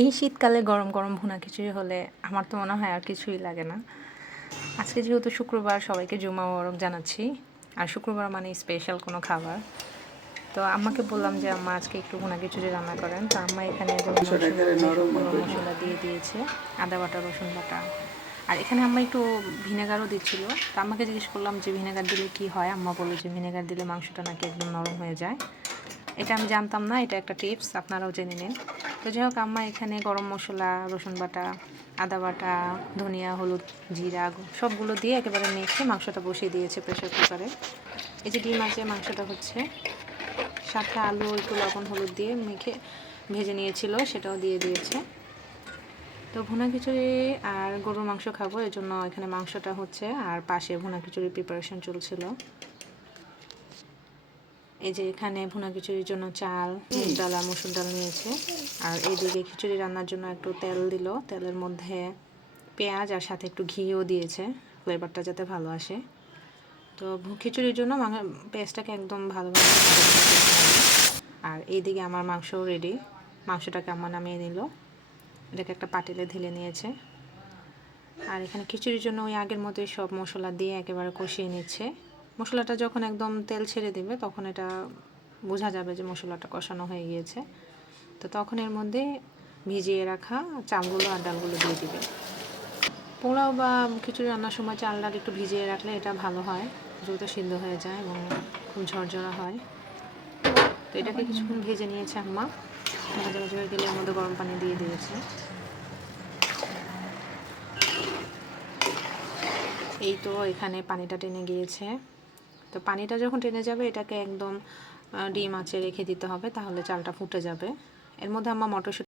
এই শীতকালে গরম গরম ভুনা খিচুড়ি হলে আমার তো মনে হয় আর কিছুই লাগে না। আজকে যেহেতু শুক্রবার, সবাইকে জুমা মোবারক জানাচ্ছি। আর শুক্রবার মানে স্পেশাল কোনো খাবার। তো আম্মাকে বললাম যে আম্মা আজকে একটু ভুনা খিচুড়ি রান্না করেন। তো আম্মা এখানে গরম মশলা, যেসব গরম মশলা দিয়ে দিয়েছে, আদা বাটা, রসুন বাটা। আর এখানে আম্মা একটু ভিনেগারও দিচ্ছিল। তো আম্মাকে জিজ্ঞেস করলাম যে ভিনেগার দিলে কি হয়। আম্মা বলল যে ভিনেগার দিলে মাংসটা নাকি একদম নরম হয়ে যায়। এটা আমি জানতাম না, এটা একটা টিপস, আপনারাও জেনে নিন। তো যাই হোক, আম্মা এখানে গরম মশলা, রসুন বাটা, আদা বাটা, ধনিয়া, হলুদ, জিরা সবগুলো দিয়ে একেবারে মেখে মাংসটা বসিয়ে দিয়েছে প্রেশার কুকারে। এই যে ডিম আছে, মাংসটা হচ্ছে, সাথে আলু একটু লবণ হলুদ দিয়ে মেখে ভেজে নিয়েছিল, সেটাও দিয়ে দিয়েছে। তো ভুনা খিচুড়ি আর গরুর মাংস খাবো, এই জন্য এখানে মাংসটা হচ্ছে আর পাশে ভুনা খিচুড়ির প্রিপারেশন চলছিল। এই যে এখানে ভুনা খিচুড়ির জন্য চাল, মুগ ডাল আর মসুর ডাল নিয়েছে। আর এইদিকে খিচুড়ি রান্নার জন্য একটু তেল দিল, তেলের মধ্যে পেঁয়াজ আর সাথে একটু ঘিও দিয়েছে, ফ্লেভারটা যাতে ভালো আসে। তো খিচুড়ির জন্য পেঁয়াজটাকে একদম ভালোভাবে ভাজতে হবে। আর এইদিকে আমার মাংসও রেডি, মাংসটাকে আমার নামিয়ে নিল, এটাকে একটা পাতিলে ঢেলে নিয়েছে। আর এখানে খিচুড়ির জন্য ওই আগের মতোই সব মশলা দিয়ে একেবারে কষিয়ে নিচ্ছে। মশলাটা যখন একদম তেল ছেড়ে দেবে তখন এটা বোঝা যাবে যে মশলাটা কষানো হয়ে গিয়েছে। তো তখন এর মধ্যে ভিজিয়ে রাখা চালগুলো আর ডালগুলো দিয়ে দিবে। পোলাও বা খিচুড়ি রান্নার সময় চাল ডাল একটু ভিজিয়ে রাখলে এটা ভালো হয়, দ্রুত সিদ্ধ হয়ে যায় এবং খুব ঝরঝরা হয়। তো এটাকে কিছুক্ষণ ভেজে নিয়েছে আম্মা, ভাজা ভাজা হয়ে গেলে এর মধ্যে গরম পানি দিয়ে দিয়েছে। এই তো এখানে পানিটা টেনে গিয়েছে। তো পানিটা যখন টেনে যাবে এটাকে একদম ডিম আঁচে রেখে দিতে হবে, তাহলে চালটা ফুটে যাবে। এর মধ্যে আম্মা মটরশুঁটি